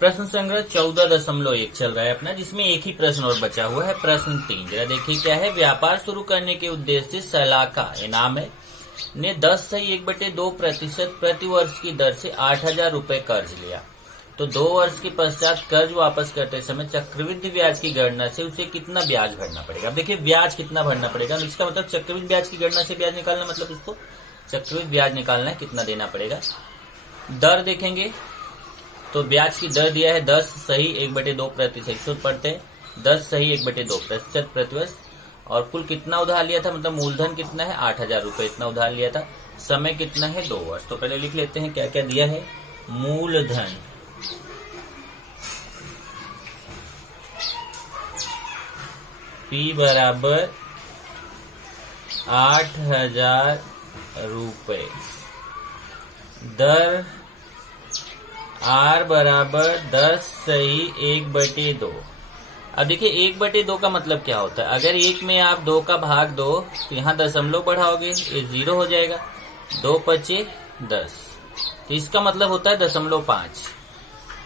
प्रश्न संग्रह 14.1 चल रहा है अपना, जिसमें एक ही प्रश्न और बचा हुआ है। प्रश्न 3 जरा देखिए क्या है। व्यापार शुरू करने के उद्देश्य से सलाका इनाम है ने 10.1/2% प्रति वर्ष की दर से 8,000 रूपये कर्ज लिया, तो 2 वर्ष के पश्चात कर्ज वापस करते समय चक्रवृद्धि ब्याज की गणना से उसे कितना ब्याज भरना पड़ेगा। अब देखिए ब्याज कितना भरना पड़ेगा, इसका मतलब चक्रवृद्धि ब्याज की गणना से ब्याज निकालना, मतलब इसको चक्रवृद्धि ब्याज निकालना है, कितना देना पड़ेगा। दर देखेंगे तो ब्याज की दर दिया है 10 सही 1/2% सूत्र पढ़ते हैं 10 सही 1/2% प्रति वर्ष, और कुल कितना उधार लिया था, मतलब मूलधन कितना है 8,000 रूपये इतना उधार लिया था। समय कितना है 2 वर्ष। तो पहले लिख लेते हैं क्या क्या दिया है। मूलधन P बराबर 8,000 रूपये, दर R बराबर 10 सही 1/2। अब देखिए 1/2 का मतलब क्या होता है, अगर 1 में आप 2 का भाग दो तो यहाँ दशमलव बढ़ाओगे, ये 0 हो जाएगा, 2 पचे 10, तो इसका मतलब होता है 0.5।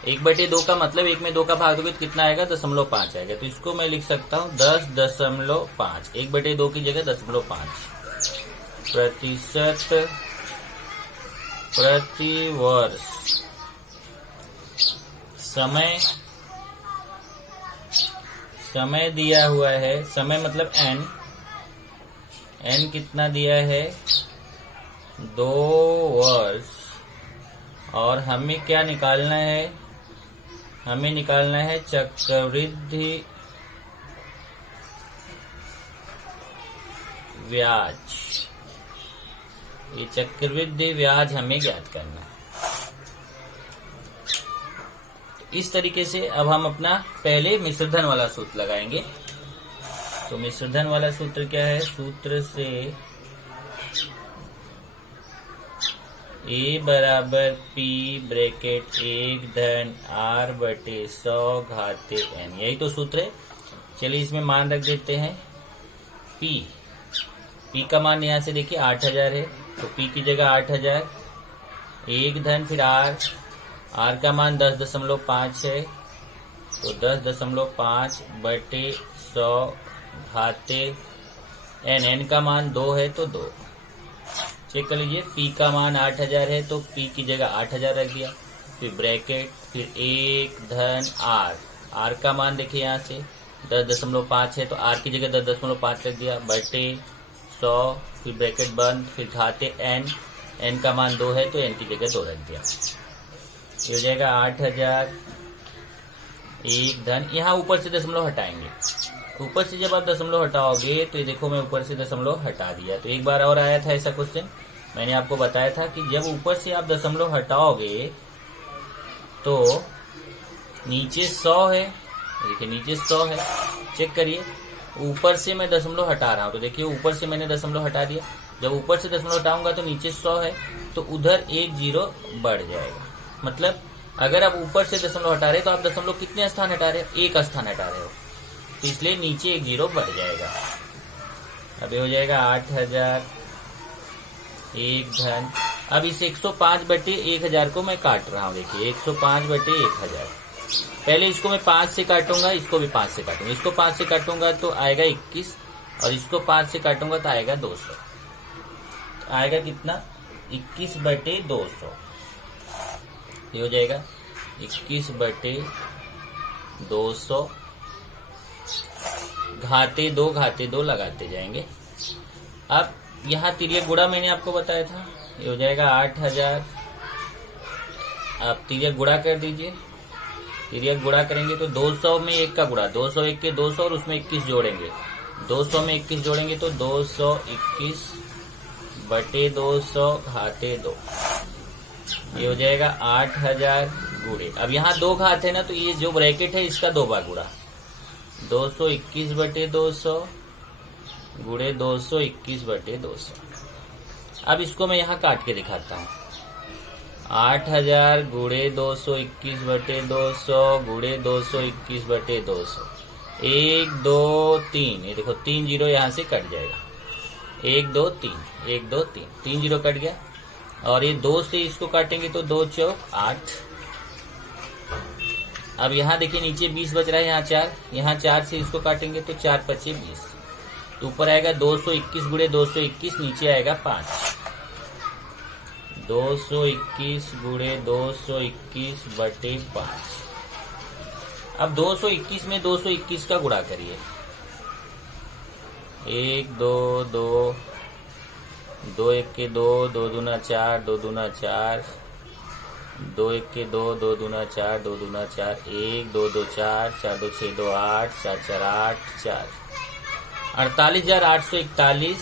1/2 का मतलब 1 में 2 का भाग दोगे तो कितना आएगा 0.5 आएगा, तो इसको मैं लिख सकता हूँ 10.5। 1/2 की जगह 0.5% प्रति वर्ष। समय दिया हुआ है, समय मतलब n कितना दिया है 2 वर्ष, और हमें क्या निकालना है, हमें निकालना है चक्रवृद्धि ब्याज। ये चक्रवृद्धि ब्याज हमें ज्ञात करना है। इस तरीके से अब हम अपना पहले मिश्रधन वाला सूत्र लगाएंगे। तो मिश्रधन वाला सूत्र क्या है, सूत्र से A बराबर P ब्रैकेट 1 धन R/100 घाते n, यही तो सूत्र है। चलिए इसमें मान रख देते हैं P का मान यहाँ से देखिए 8,000 है, तो P की जगह 8,000, 1 धन फिर R का मान 10.5 है, तो 10.5/100 घाते n का मान 2 है तो 2। चेक कर लीजिए, P का मान 8,000 है तो P की जगह 8,000 रख दिया, फिर ब्रैकेट, फिर 1 धन R का मान देखिए यहाँ से 10.5 है तो R की जगह 10.5 रख दिया, बटे 100, फिर ब्रैकेट बंद, फिर घाते n का मान 2 है तो n की जगह 2 रख दिया। ये हो जाएगा 8,000, 1 धन, यहाँ ऊपर से दशमलव हटाएंगे। ऊपर से जब आप दशमलव हटाओगे तो ये देखो मैं ऊपर से दशमलव हटा दिया। तो एक बार और आया था ऐसा क्वेश्चन, मैंने आपको बताया था कि जब ऊपर से आप दशमलव हटाओगे तो नीचे 100 है, देखिए नीचे 100 है, चेक करिए। ऊपर से मैं दशमलव हटा रहा हूँ तो देखिए ऊपर से मैंने दशमलव हटा दिया, जब ऊपर से दशमलव हटाऊंगा तो नीचे 100 है, तो उधर 1 0 बढ़ जाएगा। मतलब अगर आप ऊपर से दशमलव हटा रहे तो आप दशमलव कितने स्थान हटा रहे हो, 1 स्थान हटा रहे हो, तो इसलिए नीचे 1 0 बढ़ जाएगा। अब ये हो जाएगा 8,000, 1 धन, अब इस 105/1000 को मैं काट रहा हूँ, देखिए 105/1000। पहले इसको मैं 5 से काटूंगा, इसको भी 5 से काटूंगा, इसको 5 से काटूंगा तो आएगा 21, और इसको 5 से काटूंगा तो आएगा 200। तो आएगा कितना 21/200। ये हो जाएगा 21/200 घाते 2 लगाते जाएंगे। अब यहाँ तिर्यक गुणा मैंने आपको बताया था, ये हो जाएगा 8,000। आप तिर्यक गुणा कर दीजिए, तिर्यक गुणा करेंगे तो 200 में 1 का गुणा, 201 के 200 और उसमें 21 जोड़ेंगे, 200 में 21 जोड़ेंगे तो 221/200 घाते 2। ये हो जाएगा 8,000 गुणे, अब यहाँ 2 घात है ना, तो ये जो ब्रैकेट है इसका 2 बार गुणा, 221/200 गुणे 221/200। अब इसको मैं यहाँ काट के दिखाता हूँ, 8,000 गुणे 221/200 गुणे 221/200, 1 2 3, ये देखो 3 0 यहाँ से कट जाएगा, 1 2 3, 1 2 3, 3 0 कट गया, और ये 2 से इसको काटेंगे तो 2 चौक 8, अब यहाँ देखिए नीचे 20 बच रहा है, यहाँ 4 से इसको काटेंगे तो 4 पचे 20, तो ऊपर आएगा 221 गुणे 221, नीचे आएगा 5। 221 गुणे 221 बटे 5। अब 221 में 221 का गुणा करिए। 1 2 2 2 1 के 2, 2 दूना 4, 2 दूना 4, 2 1 के 2, 2 दूना 4, 2 दूना 4, 1 2 2 4, 4 2 6 2 8, 4 4 8 4, 48,841,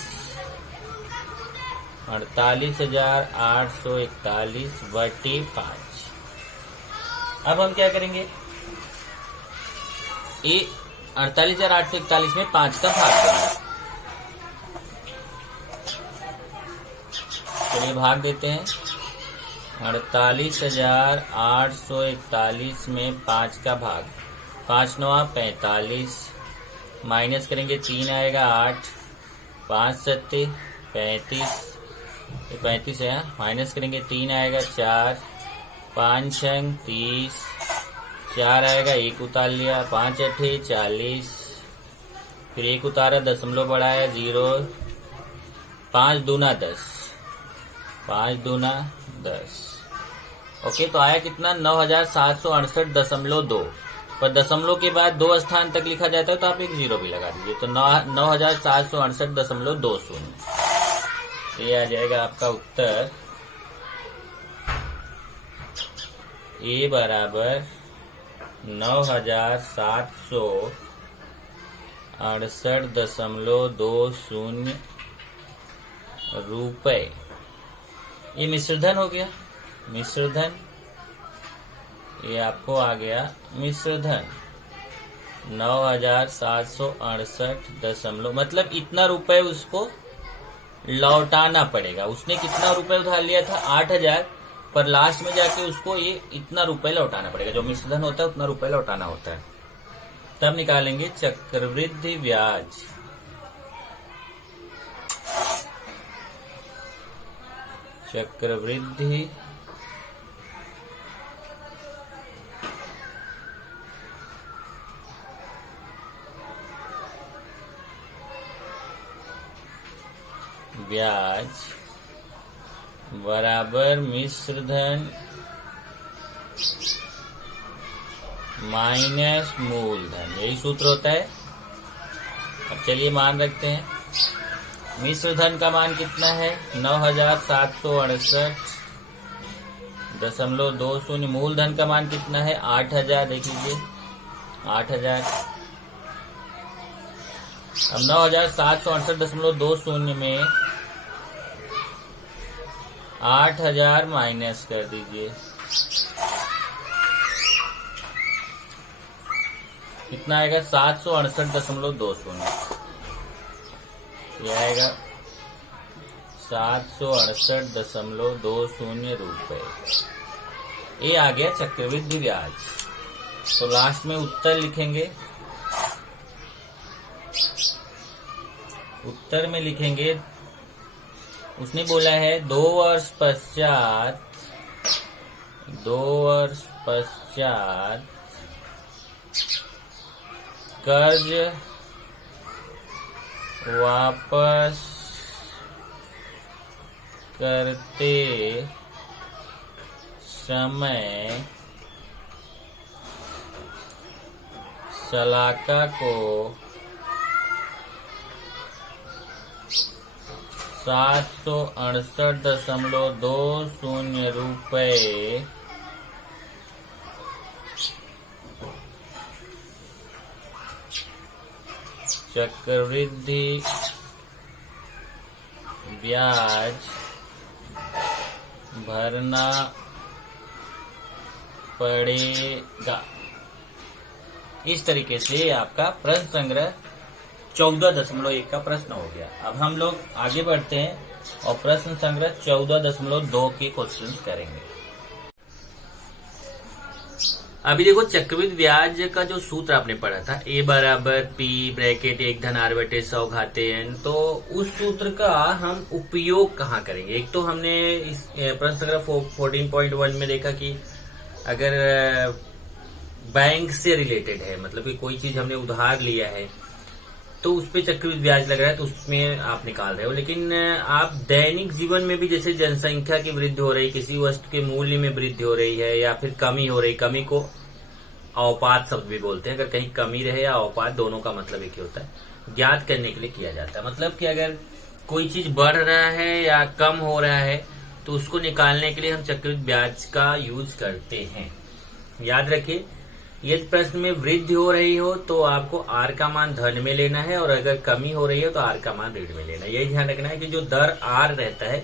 48,841 बटे 5। अब हम क्या करेंगे, ये 48,841 में 5 का भाग देना। चलिए भाग देते हैं। 48,841 में 5 का भाग, 5 9 45, माइनस करेंगे 3 आएगा 8, 5 7 35, 35 है, माइनस करेंगे 3 आएगा 4, 5 6 30, 4 आएगा 1 उतार लिया, 5 8 40, फिर 1 उतारा, दशमलव बढ़ाया 0, 5 दूना 10, 5 दूना 10। ओके, तो आया कितना, 9,768.2। पर दशमलव के बाद 2 स्थान तक लिखा जाता है तो आप एक 0 भी लगा दीजिए, तो 9,768.20। ये आ जाएगा आपका उत्तर। ए बराबर 9,768.20 रुपए। ये मिश्रधन हो गया, मिश्रधन, ये आपको आ गया मिश्रधन 9,768 मतलब इतना रुपए उसको लौटाना पड़ेगा। उसने कितना रुपए उधार लिया था, 8,000, पर लास्ट में जाके उसको ये इतना रुपए लौटाना पड़ेगा। जो मिश्रधन होता है उतना रुपए लौटाना होता है। तब निकालेंगे चक्रवृद्धि ब्याज। चक्रवृद्धि ब्याज बराबर मिश्रधन माइनस मूलधन, यही सूत्र होता है। अब चलिए मान रखते हैं। मिश्रधन का मान कितना है, 9,768.20। मूलधन का मान कितना है, 8,000, देख लीजिए 8,000। अब 9,768.20 में 8,000 माइनस कर दीजिए, कितना आएगा, 768.20। ये आएगा 768.20 रुपए। ये आ गया चक्रवृद्धि ब्याज। तो लास्ट में उत्तर लिखेंगे। उत्तर में लिखेंगे, उसने बोला है 2 वर्ष पश्चात कर्ज वापस करते समय शलाका को 768.20 रुपए चक्रवृद्धि ब्याज भरना पड़ेगा। इस तरीके से आपका प्रश्न संग्रह 14.1 का प्रश्न हो गया। अब हम लोग आगे बढ़ते हैं और प्रश्न संग्रह 14.2 के क्वेश्चंस करेंगे। अभी देखो, चक्रवृद्धि ब्याज का जो सूत्र आपने पढ़ा था, ए बराबर पी ब्रैकेट 1 धन r बटे 100 घाते n, तो उस सूत्र का हम उपयोग कहाँ करेंगे। एक तो हमने इस प्रश्न संग्रह 14.1 में देखा कि अगर बैंक से रिलेटेड है, मतलब कि कोई चीज हमने उधार लिया है तो उस पे चक्रवृद्धि ब्याज लग रहा है तो उसमें आप निकाल रहे हो। लेकिन आप दैनिक जीवन में भी जैसे जनसंख्या की वृद्धि हो रही, किसी वस्तु के मूल्य में वृद्धि हो रही है या फिर कमी हो रही, कमी को अवपात शब्द भी बोलते हैं, अगर कहीं कमी रहे या अवपात दोनों का मतलब एक ही होता है, ज्ञात करने के लिए किया जाता है। मतलब कि अगर कोई चीज बढ़ रहा है या कम हो रहा है तो उसको निकालने के लिए हम चक्रवृद्धि ब्याज का यूज करते हैं। याद रखिए, यदि प्रश्न में वृद्धि हो रही हो तो आपको आर का मान धन में लेना है और अगर कमी हो रही है तो आर का मान ऋण में लेना है। यही ध्यान रखना है कि जो दर आर रहता है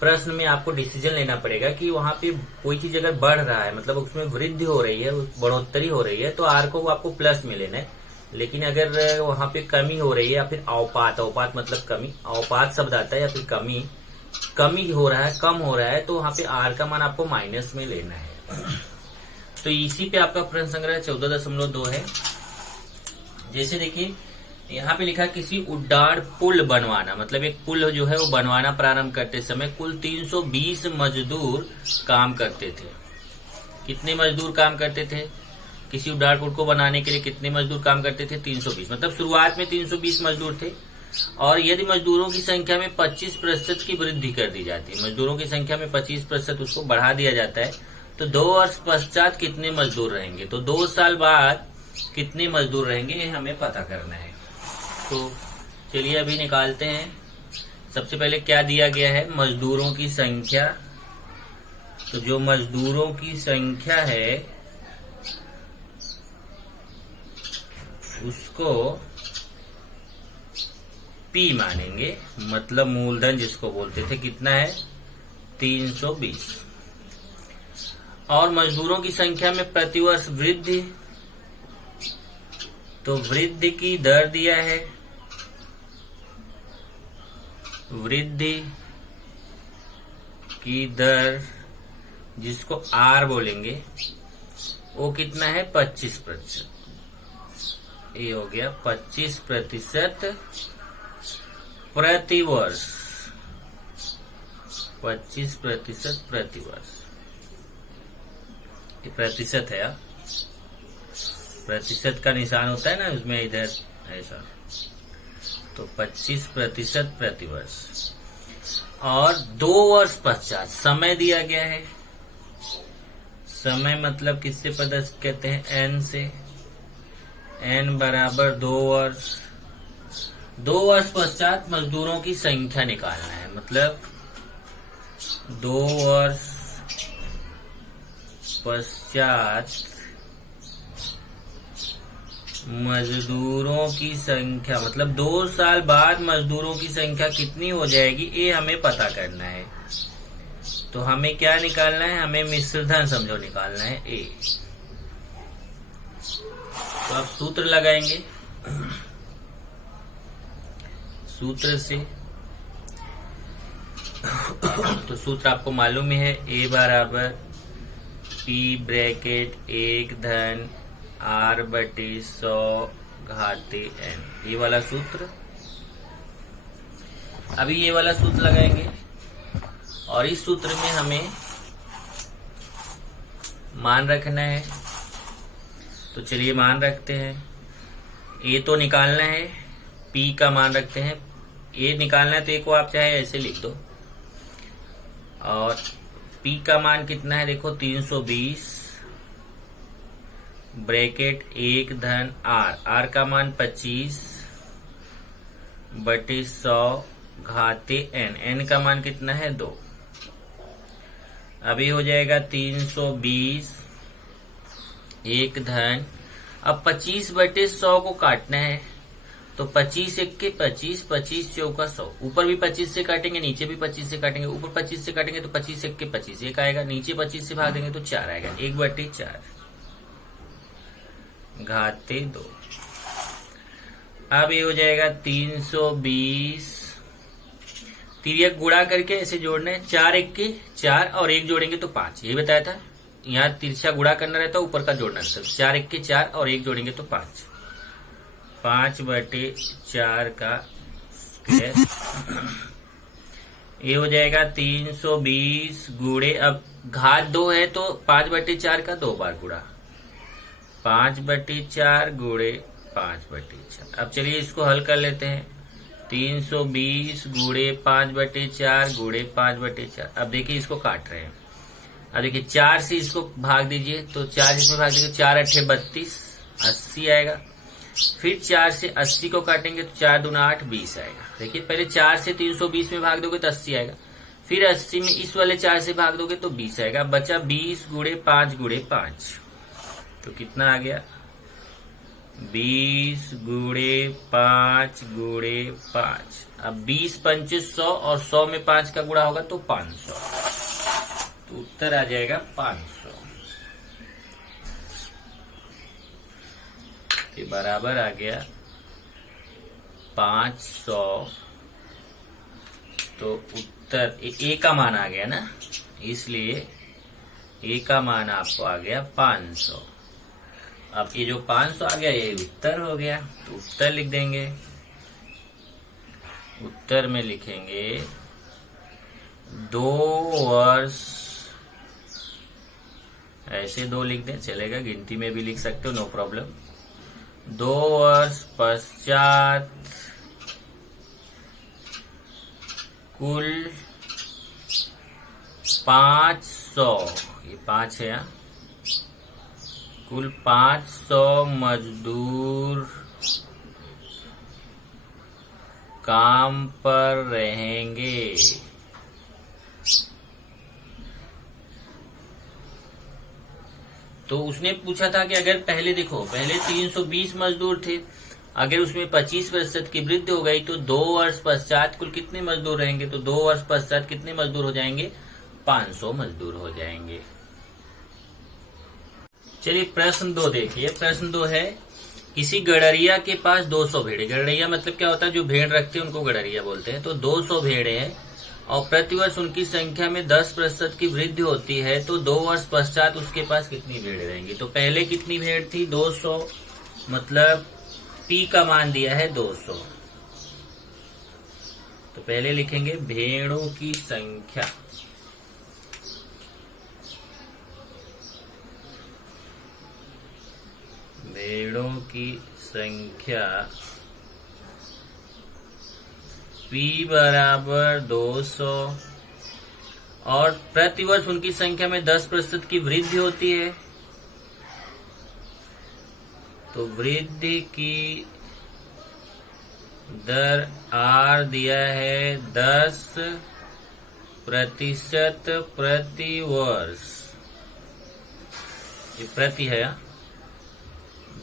प्रश्न में आपको डिसीजन लेना पड़ेगा कि वहां पे कोई चीज अगर बढ़ रहा है, मतलब उसमें वृद्धि हो रही है, बढ़ोतरी हो रही है, तो आर को आपको प्लस में लेना है। लेकिन अगर वहां पे कमी हो रही है या फिर अवपात, अवपात मतलब कमी, अवपात शब्द आता है, या फिर कमी हो रहा है, कम हो रहा है, तो वहां पे आर का मान आपको माइनस में लेना है। तो इसी पे आपका प्रश्न संग्रह 14.2 है। जैसे देखिए यहाँ पे लिखा किसी उड्डाण पुल बनवाना, मतलब एक पुल जो है वो बनवाना प्रारंभ करते समय कुल 320 मजदूर काम करते थे। कितने मजदूर काम करते थे? किसी उड्डाण पुल को बनाने के लिए कितने मजदूर काम करते थे? 320। मतलब शुरुआत में 320 मजदूर थे और यदि मजदूरों की संख्या में 25% की वृद्धि कर दी जाती है, मजदूरों की संख्या में 25% उसको बढ़ा दिया जाता है, तो 2 वर्ष पश्चात कितने मजदूर रहेंगे? तो 2 साल बाद कितने मजदूर रहेंगे ये हमें पता करना है। तो चलिए अभी निकालते हैं। सबसे पहले क्या दिया गया है? मजदूरों की संख्या। तो जो मजदूरों की संख्या है उसको P मानेंगे, मतलब मूलधन जिसको बोलते थे, कितना है? 320। और मजदूरों की संख्या में प्रतिवर्ष वृद्धि, तो वृद्धि की दर दिया है, वृद्धि की दर जिसको R बोलेंगे वो कितना है? 25%। ये हो गया 25% प्रतिवर्ष, 25% प्रतिवर्ष। ये प्रतिशत है, प्रतिशत का निशान होता है ना उसमें, इधर ऐसा, तो 25% प्रतिवर्ष। और 2 वर्ष पश्चात समय दिया गया है। समय मतलब किससे प्रदर्शित कहते हैं? n से। n बराबर 2 वर्ष। 2 वर्ष पश्चात मजदूरों की संख्या निकालना है, मतलब 2 वर्ष पश्चात मजदूरों की संख्या, मतलब 2 साल बाद मजदूरों की संख्या कितनी हो जाएगी ये हमें पता करना है। तो हमें क्या निकालना है? हमें मिश्रधन समझो निकालना है, ए। तो आप सूत्र लगाएंगे, सूत्र से तो सूत्र आपको मालूम है, ए बराबर P ब्रैकेट 1 धन R/100 घाते n, ये वाला सूत्र। अभी ये वाला सूत्र लगाएंगे और इस सूत्र में हमें मान रखना है। तो चलिए मान रखते हैं। ए तो निकालना है, P का मान रखते हैं। ए निकालना है तो ए को आप चाहे ऐसे लिख दो, और P का मान कितना है? देखो 320 ब्रैकेट 1 धन R का मान 25/100 घाते n का मान कितना है? 2। अभी हो जाएगा 320 1 धन, अब 25/100 को काटना है, तो 25 1 के 25, 25 चौका 100। ऊपर भी 25 से काटेंगे, नीचे भी 25 से काटेंगे। ऊपर 25 से काटेंगे तो 25 1 के 25 एक आएगा, नीचे 25 से भाग देंगे तो 4 आएगा, 1/4 घाते 2। अब ये हो जाएगा 320, तिर्यक गुणा करके ऐसे जोड़ना है, 4 1 के 4 और 1 जोड़ेंगे तो 5, ये बताया था। यहाँ तिरछा गुणा करना रहता है, ऊपर का जोड़ना रहता है। 4 1 के 4 और 1 जोड़ेंगे तो 5, 5/4 का स्क्वायर। ये हो जाएगा 320 गुणे, अब घात 2 है तो 5/4 का 2 बार गुणा, 5/4 गुणे 5/4। अब चलिए इसको हल कर लेते हैं। 320 गुणे 5/4 गुणे 5/4। अब देखिए इसको काट रहे हैं। अब देखिए 4 से इसको भाग दीजिए, तो 4 इसमें भाग दीजिए, 4 8 32, 80 आएगा। फिर 4 से 80 को काटेंगे तो 4 दूना 8, 20 आएगा। देखिए पहले 4 से 320 में भाग दोगे तो 80 आएगा, फिर 80 में इस वाले 4 से भाग दोगे तो 20 आएगा। बचा 20 गुणे 5 गुणे 5, तो कितना आ गया? 20 गुणे 5 गुणे 5। अब 20 पंचे 100 और 100 में 5 का गुणा होगा तो 500, तो उत्तर आ जाएगा 500 के बराबर आ गया 500। तो उत्तर ए का मान आ गया ना, इसलिए ए का मान आपको आ गया 500। अब ये जो 500 आ गया ये उत्तर हो गया, तो उत्तर लिख देंगे। उत्तर में लिखेंगे 2 वर्ष, ऐसे 2 लिख दें चलेगा, गिनती में भी लिख सकते हो, नो प्रॉब्लम। 2 वर्ष पश्चात कुल 500, ये 5 है यहाँ, कुल 500 मजदूर काम पर रहेंगे। तो उसने पूछा था कि अगर पहले देखो, पहले 320 मजदूर थे, अगर उसमें 25% की वृद्धि हो गई तो 2 वर्ष पश्चात कुल कितने मजदूर रहेंगे? तो 2 वर्ष पश्चात कितने मजदूर हो जाएंगे? 500 मजदूर हो जाएंगे। चलिए प्रश्न 2 देखिए। प्रश्न 2 है, किसी गड़रिया के पास 200 भेड़े, गड़रिया मतलब क्या होता है? जो भेड़ रखते हैं उनको गड़रिया बोलते हैं। तो 200 भेड़े हैं और प्रतिवर्ष उनकी संख्या में 10% की वृद्धि होती है, तो 2 वर्ष पश्चात उसके पास कितनी भेड़े रहेंगी? तो पहले कितनी भेड़ थी? 200, मतलब पी का मान दिया है 200। तो पहले लिखेंगे भेड़ों की संख्या, भेड़ों की संख्या P बराबर 200, और प्रतिवर्ष उनकी संख्या में 10% की वृद्धि होती है, तो वृद्धि की दर R दिया है 10% प्रति वर्ष, ये प्रति है,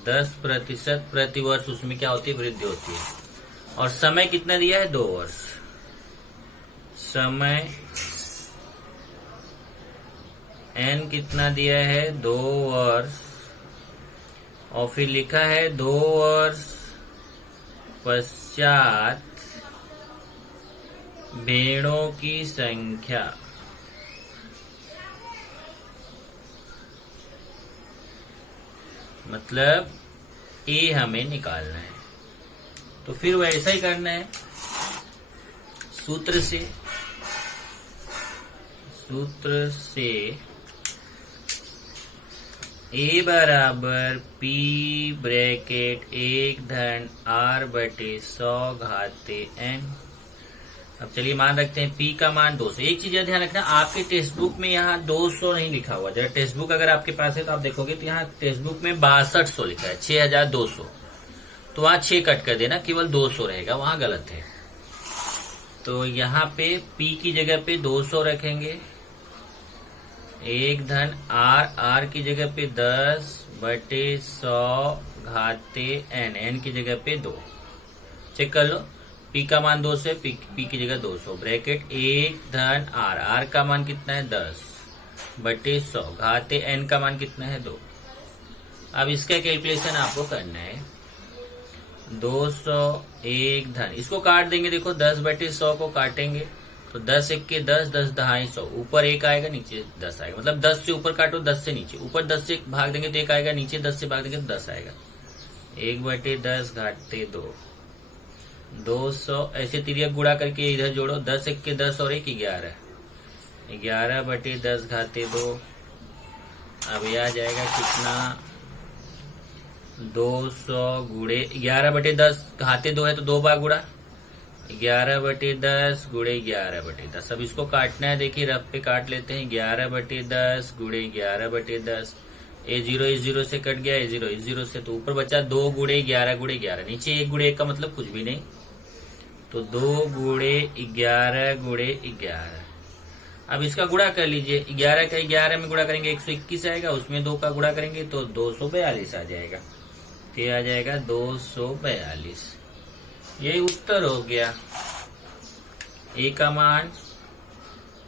10% प्रति वर्ष उसमें क्या होती है? वृद्धि होती है। और समय कितना दिया है? 2 वर्ष। समय n कितना दिया है? 2 वर्ष। और फिर लिखा है 2 वर्ष पश्चात भेड़ों की संख्या, मतलब ए हमें निकालना है। तो फिर वैसा ही करना है सूत्र से ए बराबर P ब्रैकेट 1 धन R/100 घाते n। अब चलिए मान रखते हैं P का मान 200। एक चीज ध्यान रखना, आपके टेक्स्ट बुक में यहाँ 200 नहीं लिखा हुआ। जरा टेक्स्ट बुक अगर आपके पास है तो आप देखोगे तो यहाँ टेक्स्ट बुक में 6200 लिखा है, 6200। तो वहां 6 कट कर देना, केवल 200 रहेगा, वहां गलत है। तो यहाँ पे P की जगह पे 200 रखेंगे, 1 धन R की जगह पे 10/100 घाते n की जगह पे 2। चेक कर लो, P का मान 200 है, P की जगह 200, ब्रैकेट 1 धन R का मान कितना है? 10/100 घाते n का मान कितना है? 2। अब इसका कैलकुलेशन आपको करना है। 200 1 धन, इसको काट देंगे, देखो 10/100 को काटेंगे तो 10 1 के 10, 10 दहाई 100, ऊपर 1 आएगा नीचे 10 आएगा, मतलब 10 से ऊपर काटो 10 से नीचे, ऊपर 10 से भाग देंगे तो 1 आएगा, नीचे 10 से भाग देंगे तो 10 आएगा। 1/10 घाटे 2, 200 ऐसे तिरिया गुणा करके इधर जोड़ो, 10 1 के 10 और 1 11, 11/10 घाते 2। अब यह आ जाएगा कितना? 200 गुड़े 11/10, घाते 2 है तो 2 बार गुड़ा, 11/10 गुड़े 11/10। अब इसको काटना है, देखिए रफ पे काट लेते हैं। 11/10 गुड़े 11/10, A0 इस 0 से कट गया, A0 इस 0 से, तो ऊपर बचा 2 गुड़े 11 गुड़े 11, नीचे 1 गुड़े 1 का मतलब कुछ भी नहीं, तो 2 गुड़े 11 गुड़े 11। अब इसका गुणा कर लीजिए, 11 का 11 में गुणा करेंगे 121 आएगा, उसमें 2 का गुणा करेंगे तो 242 आ जाएगा, ये आ जाएगा 242। यही उत्तर हो गया। ए का मान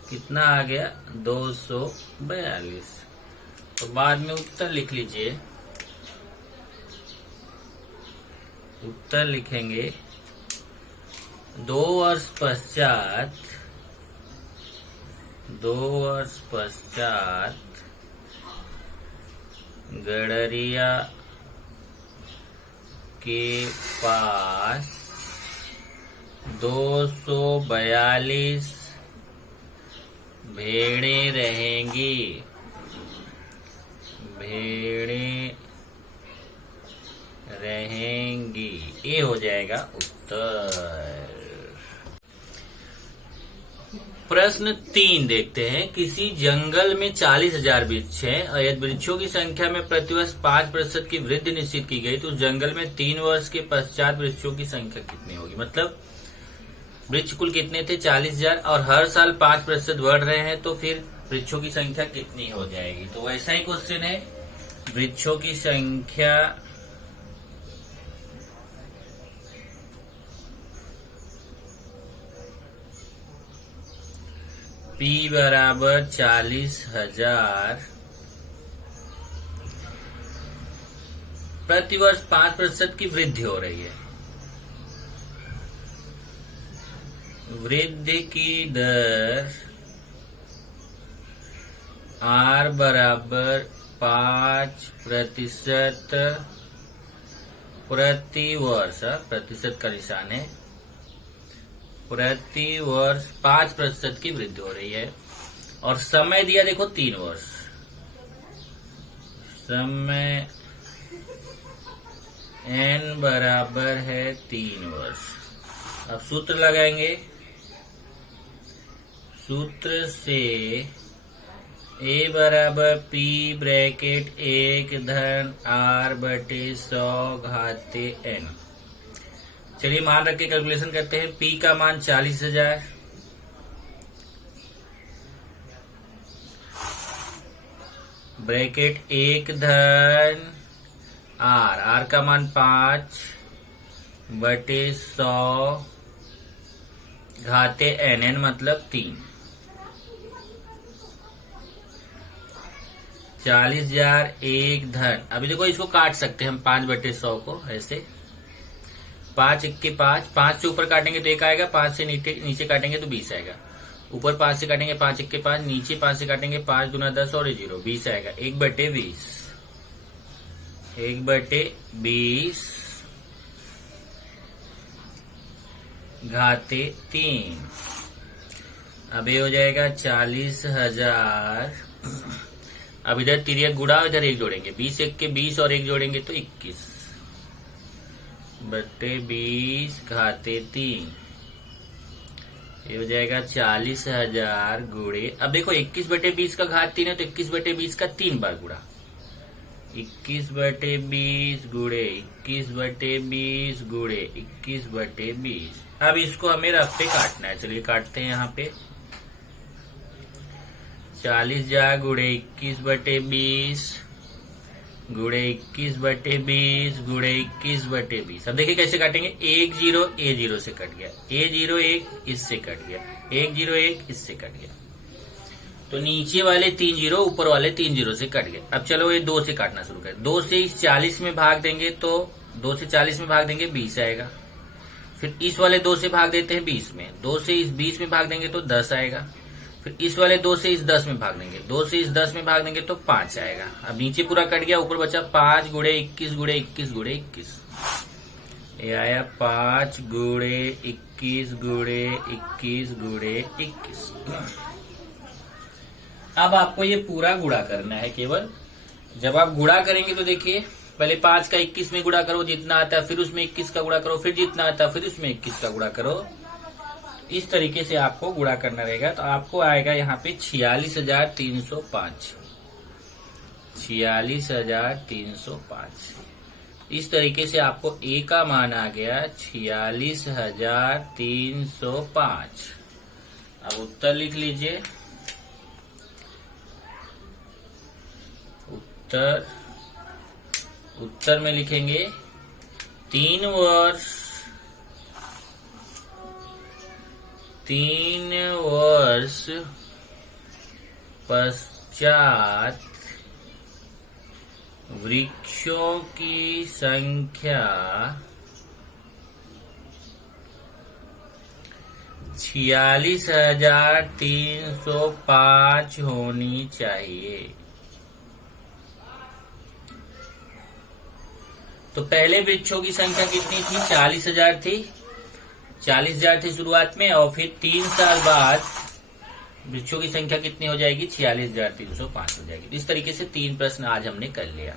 कितना आ गया, 242। तो बाद में उत्तर लिख लीजिए, उत्तर लिखेंगे 2 वर्ष पश्चात, 2 वर्ष पश्चात गडरिया के पास 242 भेड़ें रहेंगी, भेड़ें रहेंगी। ये हो जाएगा उत्तर। प्रश्न 3 देखते हैं। किसी जंगल में 40,000 वृक्ष हैं और यदि वृक्षों की संख्या में प्रतिवर्ष 5% की वृद्धि निश्चित की गई तो उस जंगल में 3 वर्ष के पश्चात वृक्षों की संख्या कितनी होगी। मतलब वृक्ष कुल कितने थे, 40,000, और हर साल 5% बढ़ रहे हैं, तो फिर वृक्षों की संख्या कितनी हो जाएगी। तो वैसा ही क्वेश्चन है, वृक्षों की संख्या P बराबर 40,000, प्रतिवर्ष 5% की वृद्धि हो रही है। वृद्धि की दर R बराबर 5% प्रति वर्ष, प्रतिशत का निशान है, प्रति वर्ष 5% की वृद्धि हो रही है। और समय दिया देखो 3 वर्ष, समय n बराबर है 3 वर्ष। अब सूत्र लगाएंगे, सूत्र से A बराबर P ब्रैकेट 1 धन R/100 घाते n। चलिए मान रख के कैलकुलेशन करते हैं। P का मान 40,000, ब्रैकेट 1 धन R का मान 5/100 घाते n मतलब 3। 40,000 1 धन, अभी देखो इसको काट सकते हैं हम 5/100 को ऐसे, 5 1 5, 5 से ऊपर काटेंगे तो 1 आएगा, 5 से नीचे काटेंगे तो 20 आएगा। ऊपर 5 से काटेंगे 5 1 5, नीचे 5 से काटेंगे 5 दूना 10 और 0, 20 आएगा। 1/20, 1/20 घाते 3। अब ये हो जाएगा 40,000। अब इधर तिर्यक गुणा, इधर 1 जोड़ेंगे, 20 1 के 20 और 1 जोड़ेंगे तो 21/20 घाते 3। ये हो जाएगा 40,000 गुणे, अब देखो 21/20 का घात 3 है तो 21/20 का 3 बार गुणा, 21/20 गुणे 21/20 गुणे 21/20। अब इसको हमें रफ पे काटना है, चलिए काटते हैं यहाँ पे। 40,000 गुणे 21/20 गुणे 21/20 गुणे 21/20। अब देखिए कैसे काटेंगे, 1 0 A0 से कट गया, A0 1 इससे कट गया, 1 0 1 इससे कट गया, तो नीचे वाले 3 0 ऊपर वाले 3 0 से कट गए। अब चलो ये 2 से काटना शुरू करें। 2 से इस 40 में भाग देंगे तो 2 से 40 में भाग देंगे 20 आएगा। फिर इस वाले 2 से भाग देते हैं 20 में, 2 से इस 20 में भाग देंगे तो 10 आएगा। फिर इस वाले 2 से इस 10 में भाग देंगे, 2 से इस 10 में भाग देंगे तो 5 आएगा। अब नीचे पूरा कट गया, ऊपर बचा 5 गुणे 21 गुणे 21 गुणे 21। ये आया 5 गुणे 21 गुणे 21 गुणे 21। अब आपको ये पूरा गुणा करना है। केवल जब आप गुणा करेंगे तो देखिए पहले 5 का 21 में गुणा करो जितना आता है, फिर उसमें 21 का गुणा करो, फिर जितना आता है, फिर उसमें 21 का गुणा करो। इस तरीके से आपको गुणा करना रहेगा। तो आपको आएगा यहाँ पे 46,305, 46,305। इस तरीके से आपको ए का मान आ गया 46,305। अब उत्तर लिख लीजिए। उत्तर में लिखेंगे 3 वर्ष पश्चात वृक्षों की संख्या 46,305 होनी चाहिए। तो पहले वृक्षों की संख्या कितनी थी? 40,000 थी। 40,000 थी शुरुआत में, और फिर 3 साल बाद वृक्षों की संख्या कितनी हो जाएगी? 46,305 हो जाएगी। इस तरीके से 3 प्रश्न आज हमने कर लिया।